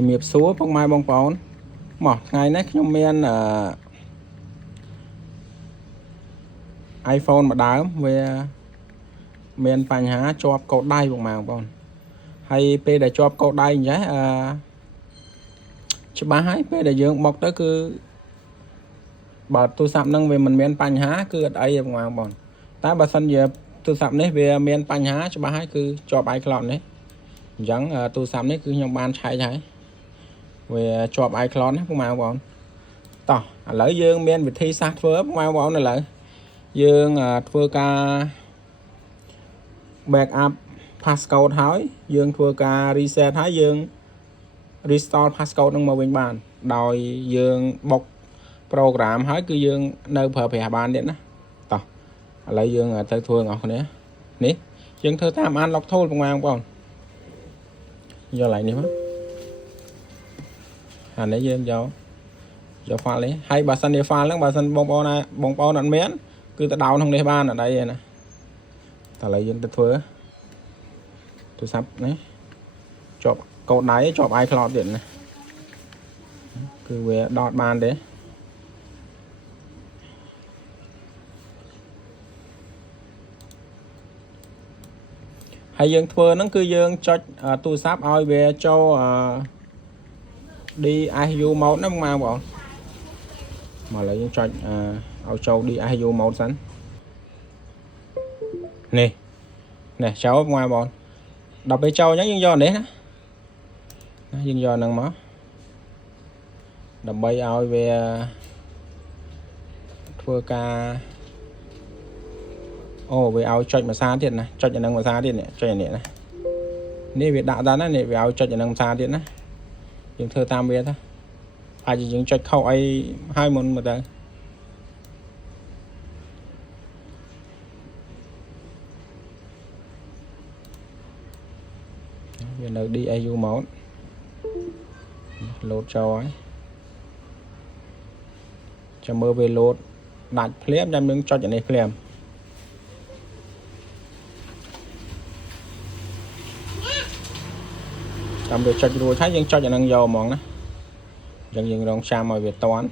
ជំរាបសួរពុកម៉ែបងប្អូនមកថ្ងៃនេះខ្ញុំមានiPhone មួយដើមវាមានបញ្ហាជាប់កោដដៃពុកម៉ែបងប្អូនហើយពេលដែលជាប់កោដដៃអញ្ចឹងច្បាស់ហើយពេលដែលយើងបុកទៅគឺបើទូរស័ព្ទហ្នឹងវាមិនមានបញ្ហាគឺអត់អីទេពុកម៉ែបងប្អូនតែបើសិនជាទូរស័ព្ទនេះវាមានបញ្ហាច្បាស់ហើយគឺជាប់ iCloud នេះអញ្ចឹងទូរស័ព្ទនេះគឺខ្ញុំបានឆែកហើយវាជាប់ iCloud ណាពុកម៉ែបងប្អូនតោះឥឡូវយើងមានវិធីសាស្ត្រធ្វើពុកម៉ែបងប្អូនឥឡូវយើងធ្វើការ backup passcode ហើយយើងធ្វើការ reset ហើយយើង restore passcode នឹងមកវិញបានដោយយើងបុក program ហើយគឺយើងនៅប្រើប្រាស់បានទៀតណាតោះឥឡូវយើងទៅធ្វើបងប្អូននេះយើងធ្វើតាម unlock tool ពុកម៉ែបងប្អូនយកឡើងនេះមកអានេះយើងយក file នេះហើយបើសិនជា file ហ្នឹងបើសិនបងប្អូនអត់មានគឺទៅ down ក្នុងនេះបានអត់អីទេណាតែឥឡូវយើងទៅធ្វើទូរស័ព្ទនេះជាប់កោដដៃជាប់ iCloud ទៀតណាគឺវាដកបានទេហើយយើងធ្វើហ្នឹងគឺយើងចុចទូរស័ព្ទឲ្យវាចូល DSU mode ណាបងប្អូនមកឥឡូវយើងចុចឲ្យចូល DSU mode សិននេះចូលបងប្អូនដល់ពេលចូលអញ្ចឹងយើងយកនេះណាយើងយកហ្នឹងមកដើម្បីឲ្យវាធ្វើការអូវាឲ្យចុចមួយសារទៀតណាចុចអាហ្នឹងមួយសារទៀតនេះចុចអានេះណានេះវាដាក់ដល់ណានេះវាឲ្យចុចអាហ្នឹងមួយសារទៀតណាយើងធ្វើតាមវាទៅអាចយើងចុចខុសអីឲ្យមុនមកទៅវានៅ DSU mode លោតចូលហើយចាំមើលវាលោតដាច់ភ្លាមចាំយើងចុចអានេះភ្លាមតាមវាចុចរួចហើយយើងចុចអានឹងយកហ្មងណាអញ្ចឹងយើងរងចាំឲ្យវាតន់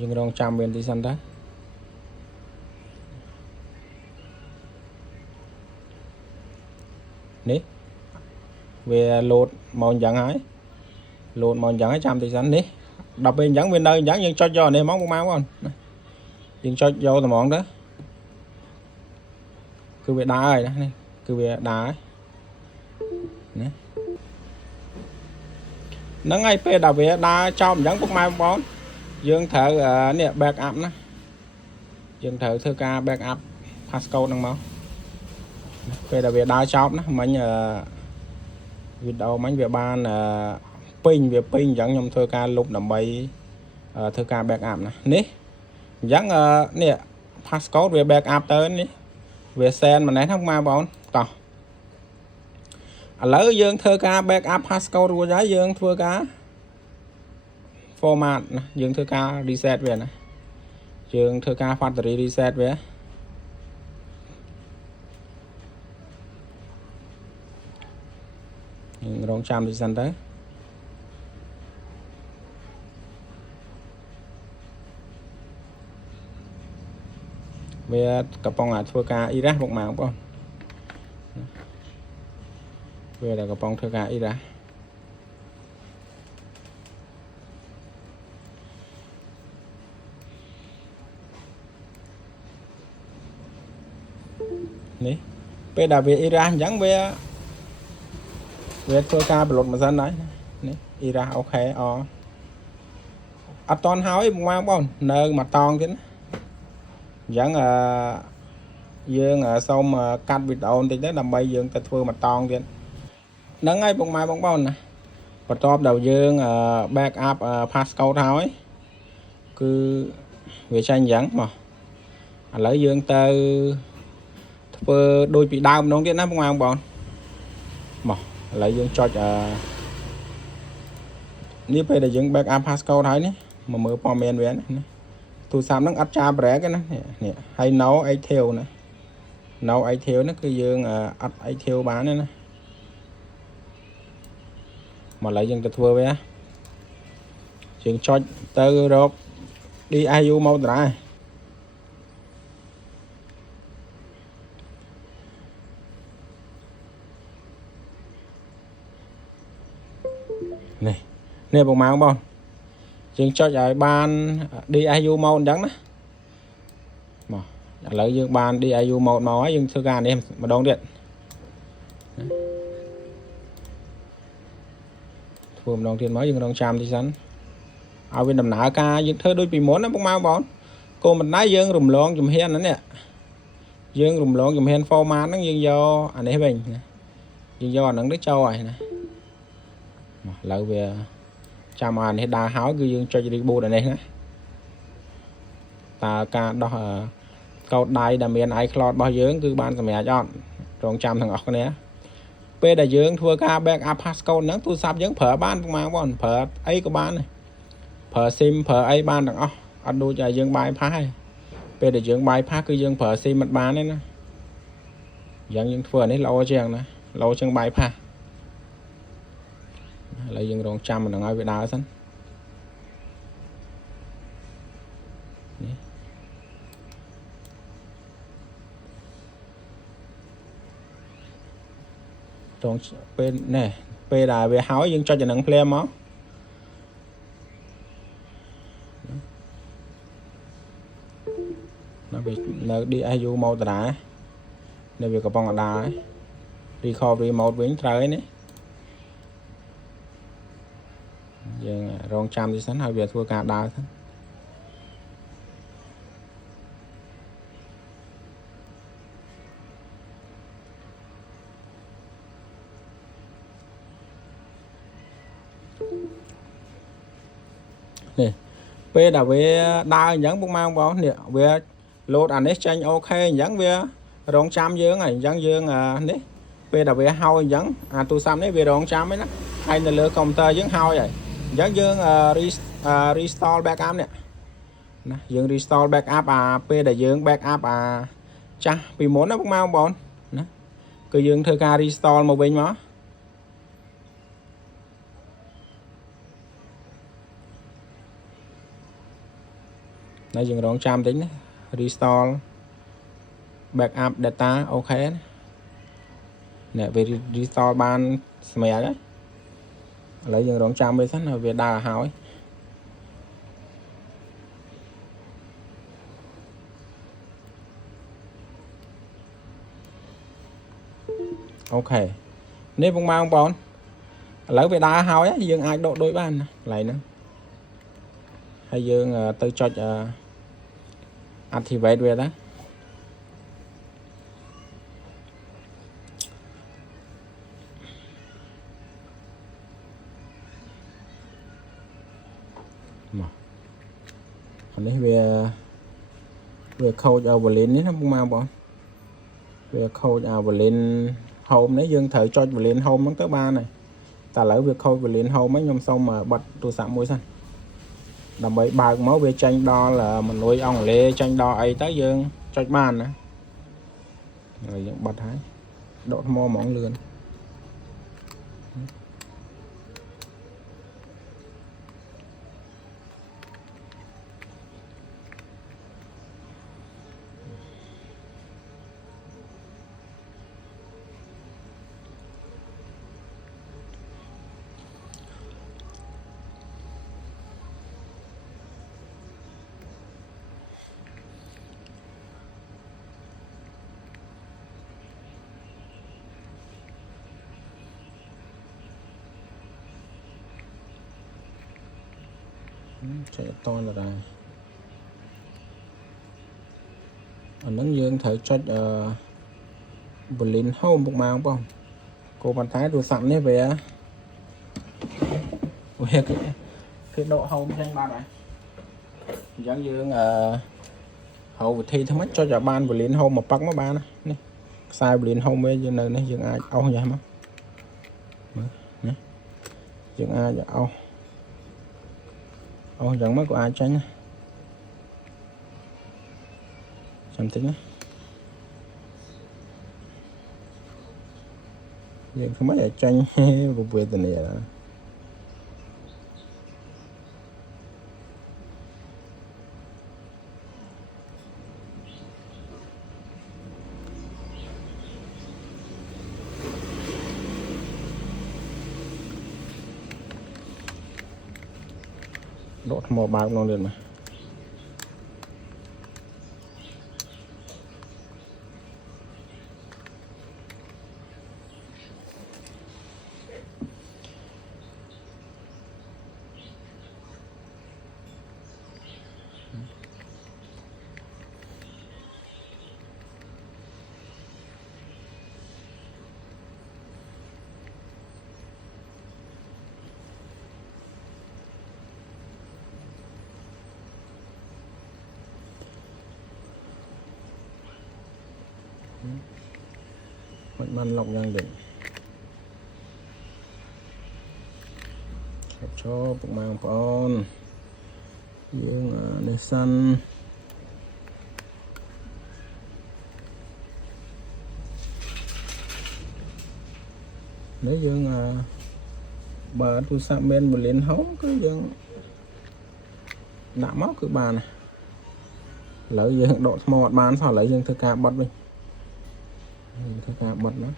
យើងរងចាំវាទីសិនតើនេះវាលោតមកអញ្ចឹងហើយលោតមកអញ្ចឹងហើយចាំទីសិននេះដល់ពេលអញ្ចឹងវានៅអញ្ចឹងយើងចុចយកនេះហ្មងបងប្អូនយើងចុចយកតែហ្មងទៅគឺវាដើរហើយណានេះគឺវាដើរណាហ្នឹងហើយពេលដល់វាដើរចោលអញ្ចឹងពុកម៉ែបងប្អូនយើងត្រូវនេះ backup ណាយើងត្រូវធ្វើការ backup passcode ហ្នឹងមកពេលដែលវាដើរចប់ណាមិញវីដេអូមិញវាបានពេញវាពេញអញ្ចឹងខ្ញុំធ្វើការលុបដើម្បីធ្វើការ backup ណានេះអញ្ចឹងនេះ passcode វា backup ទៅនេះវា send ម្នេះហ្នឹងបងប្អូនតោះឥឡូវយើងធ្វើការ backup passcode រួចហើយយើងធ្វើការ format ណាយើងធ្វើការ reset វាណាយើងធ្វើការ factory reset វាយើងរងចាំតិចសិនទៅវាកំពុងធ្វើការ erase ពុកម៉ែបងប្អូនវាដែលកំពុងធ្វើការ erase នេះពេលដែលវា erase អញ្ចឹងវាធ្វើការបលុតម៉ាស៊ីនហើយនេះ erase អូខេអត់តន់ហើយបងប្អូននៅមួយតង់ទៀតណាអញ្ចឹងយើងសូមកាត់វីដេអូបន្តិចទៅដើម្បីយើងទៅធ្វើមួយតង់ទៀតហ្នឹងហើយបងប្អូនណាបន្ទាប់ដល់យើង backup passcode ហើយគឺវាចេញអញ្ចឹងមកឥឡូវយើងទៅធ្វើដូចពីដើមម្ដងទៀតណាបងប្អូនមកឥឡូវយើងចុចនេះពេលដែលយើង backup passcode ហើយនេះមកមើលព័ត៌មានវាណា tụ sắm nó ắt cha bẻ cái nó nè hay nấu ấy theo nè nấu ấy theo nó cứ dương ắt ấy theo bán nữa nè mà lại dân thua với á chuyện cho tơ rồi đi ai vô mau ra này nè bằng máu không chuyện cho giải ban đi ai vô mau trắng đó mà lấy dương ban đi ai vô mau nói nhưng thưa gan em mà đón điện phùm đồng tiền mới dương đồng trăm thì sẵn ở bên đầm nã ca dương thơ đôi bị muốn nó bông mau bón cô mình nói dương rùm lon dùm hen nữa nè dương rùm lon dùm hen format nó dương do anh ấy bình dương do nó đứa châu rồi nè lại về cha mà hết đa háo cứ dương cho đi bù này nè ta ca đó câu đại đầm miền ai clot bao dương cứ ban mẹ chọn rong trăm thằng ngọc này p đại dương thua ca back up Pascal nắng tu sắp giống phở ban mà bọn phở ấy của ban này phở sim phở ấy ban thằng anh đôi chạy dương bài phá p đại dương bài phá cứ dương phở sim mặt ban đấy nè dạng dương phở này lâu chừng nè lâu chừng bài phá lại dương rong trăm mà nói Việt Nam sẵn trong bên này p là về hỏi nhưng cho nắng flame máu nó bị nó đi ai vô màu đá nên việc có bóng đá đi kho vì một với trời này giờ rong trăm thì sẵn hai việc thua cả đá thôi nè p là về đa dẫn bông mang bảo nè về lột anh exchange ok dẫn về rong trăm dương này dẫn dương đấy p là về hao dẫn tu xăm đấy về rong trăm ấy đó hay là lựa công tơ dẫn hao vậy dẫn dương restore backup nè dương restore backup p là dương backup cha vì muốn nó bông mang bọn cứ dương thơ ca restore một bên đó đây dừng rong trăm tính restore backup data ok nè về restore ban mẹ đấy lấy dừng rong trăm với sẵn là về đà hỏi ok nếu không mang bọn lấy về đà hỏi á dừng ai độ đôi ban lại nữa hay dương tôi cho activate về đó anh ấy về khâu overlay đấy nó không mang bọn về khâu overlay home đấy dương thử cho overlay home nó tới ba này ta lấy việc khâu overlay home mấy nhom xong mà bật tôi sẵn môi xanh đầm bấy ba máu về tranh đo là mình nuôi ong lê tranh đo ấy tới dương cho bàn nữa rồi những bật hái độ mò mỏng lươn chạy to là rồi ở nắng dương thử cho Berlin home một màu không cô bạn thái đồ sẵn đấy về cái độ home trên ba này giống dương hậu thi thấm cho cả ban Berlin home một bắc mấy ba này sai Berlin home với dương này dương ai ông vậy mà dương ai vậy ông dẫn mấy của ai tránh ចាំតិចណាយើងkhôngអាចចាញ់វេទនាដកថ្មបើកក្នុងលឿនមកមិនបានឡុកយ៉ាងដូចចូលពុកម៉ែបងប្អូនយើងនេះសិននេះយើងបើទូរស័ព្ទមាន1លានហោមគឺយើងដាក់មកគឺបានឥឡូវយើងដកថ្មអត់បានសោះឥឡូវយើងធ្វើការបត់វិញធ្វើការបត់ណា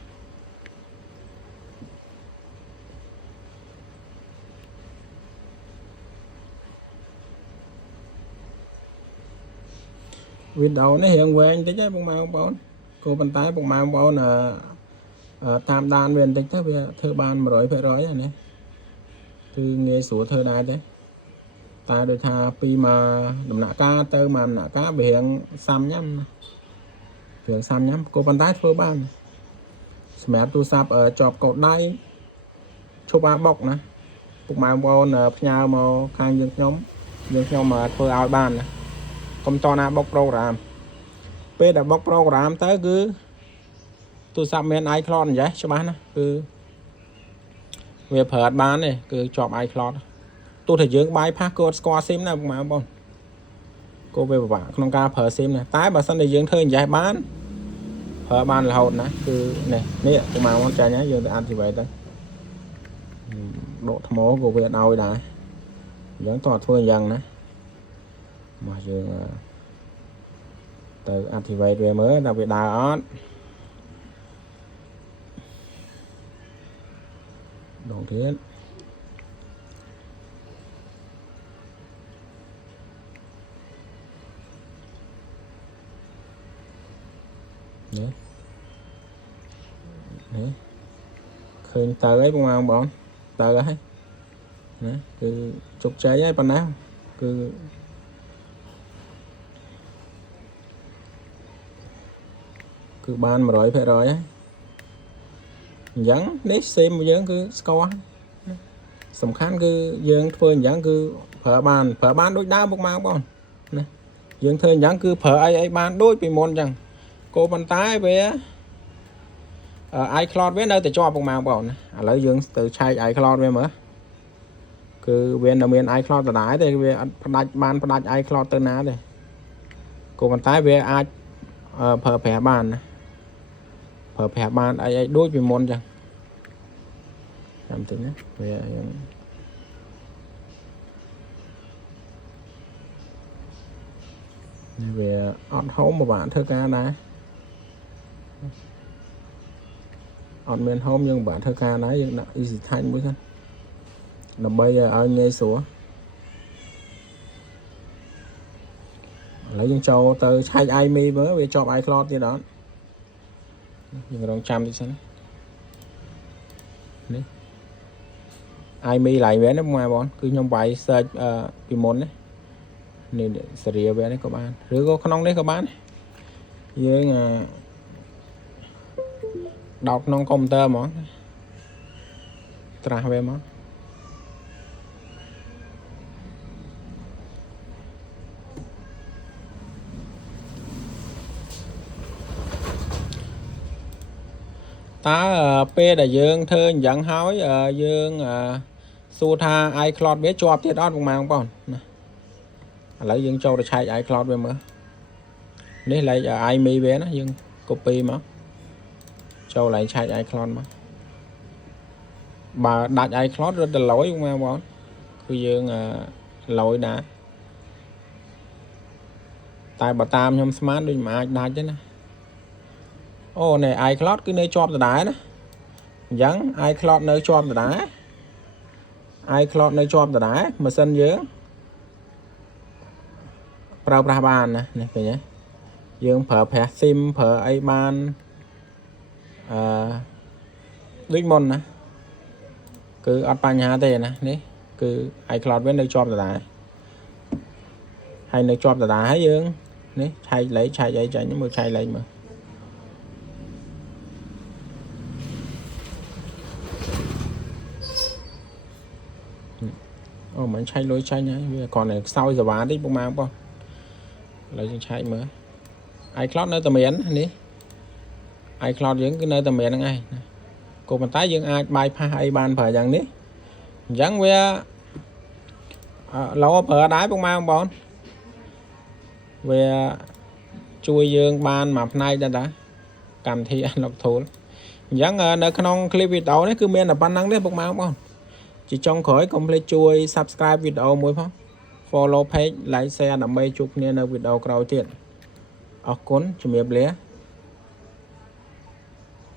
វីដេអូនេះរៀងវែងតិចទេបងប្អូនក៏ប៉ុន្តែបងប្អូនតាមដានវាបន្តិចទៅវាធ្វើបាន 100% ហ្នឹងណាគឺងាយស្រួលធ្វើដែរទេតែដូចថាពីមកដំណាក់កាលទៅមកដំណាក់កាលវារៀងសាំញ៉ាំរៀងសាំញ៉ាំក៏ប៉ុន្តែធ្វើបានសម្រាប់ទូរស័ព្ទជាប់កោដដៃឈប់អាបុកណាពុកម៉ែបងប្អូនផ្ញើមកខាងយើងខ្ញុំធ្វើឲ្យបានណាកុំតណាបុកប្រូក្រាមពេលដែលបុកប្រូក្រាមទៅគឺទូរស័ព្ទមាន iCloud អញ្ចឹងច្បាស់ណាគឺវាប្រើអត់បានទេគឺជាប់ iCloud ទោះតែយើងបាយផាសក៏ស្គាល់ SIM ដែរបងប្អូនក៏វាពិបាកក្នុងការប្រើ SIM ដែរតែបើសិនតែយើងធ្វើអញ្ចឹងបានប្រើបានរហូតណាគឺនេះបងប្អូនចាញ់ហើយយើងទៅអានជីវ៉ៃទៅដកថ្មក៏វាឲ្យដែរអញ្ចឹងតោះធ្វើអញ្ចឹងណាមកយើងទៅអានជីវ៉ៃវាមើលដល់វាដើរអត់ដងទៀតនេះឃើញទៅអីបងប្អូនទៅហើយណាគឺជោគជ័យហើយប៉ុណ្ណាគឺបាន 100% ហើយអញ្ចឹងនេះសេមយើងគឺស្គាល់សំខាន់គឺយើងធ្វើអញ្ចឹងគឺប្រើបានដូចដើមពុកម៉ែបងប្អូនណាយើងធ្វើអញ្ចឹងគឺប្រើអីបានដូចពីមុនអញ្ចឹងក៏ប៉ុន្តែវា iCloud វានៅតែជាប់ពុកម៉ែបងប្អូនណាឥឡូវយើងទៅឆែក iCloud វាមើលគឺវានៅមាន iCloud ដដែលទេវាអត់ផ្ដាច់បានផ្ដាច់ iCloud ទៅណាទេក៏ប៉ុន្តែវាអាចប្រើប្រាស់បានណាប្រើប្រាស់បានអីដូចពីមុនអញ្ចឹងចាំតិចណាវាយើងវាអត់ហូមពិបាកធ្វើការដែរអត់មានហូមយើងពិបាកធ្វើការដែរយើងដាក់ easy time មួយសិនដើម្បីឲ្យងាយស្រួលឥឡូវយើងចូលទៅឆែក iMe មើលវាជាប់ iCloud ទៀតអត់យើងរងចាំតិចសិននេះ iMe ឡៃមែនណាបងប្អូនគឺខ្ញុំវាយ search ពីមុនណានេះសេរីវានេះក៏បានឬក៏ក្នុងនេះក៏បានយើងដោតក្នុងកុំព្យូទ័រហ្មងត្រាស់វាមកតើពេលដែលយើងធ្វើអញ្ចឹងហើយយើងសួរថា iCloud វាជាប់ទៀតអត់បងប្អូនណាឥឡូវយើងចូលទៅឆែក iCloud វាមើល នេះlại ai mi về nó nhưng copy mà cho lại chạy iCloud mà bà đặt iCloud rất là lỗi không mà bọn cứ dương lỗi đã tại bà tam trong smart đi mà đặt chứ nè ô này iCloud cứ nơi chọn từ đá đó dẫn iCloud nơi chọn từ đá iCloud nơi chọn từ đá mà sân dưới prao pra bàn nè này phải nhé dương phở phè sim phở ai ban đích môn nè cứ ở pan nhà thế nè đấy cứ iCloud với nơi chọn từ đá hay nơi chọn từ đá hay dương đấy hay lấy chạy chạy chạy những người chạy lấy mà mình chạy lối chạy nhá còn này sau giờ bán đi bông mang không lấy chân chạy mới iCloud nơi tầm miền đi iCloud những cái nơi tầm miền ngay cô mình tái dương ai bypass ai ban phải rằng đấy chẳng về lâu ở đáy bông mang bọn về chui dương ban mập nay đã cầm thi ăn lọc thú chẳng nơi con clip video đấy cứ miền là ban năng đấy bông mang không chỉ trong khỏi complete chui subscribe video mới phong follow page like share đam mê chụp nên ở video cầu tiền ở cuốn chụp miệng lé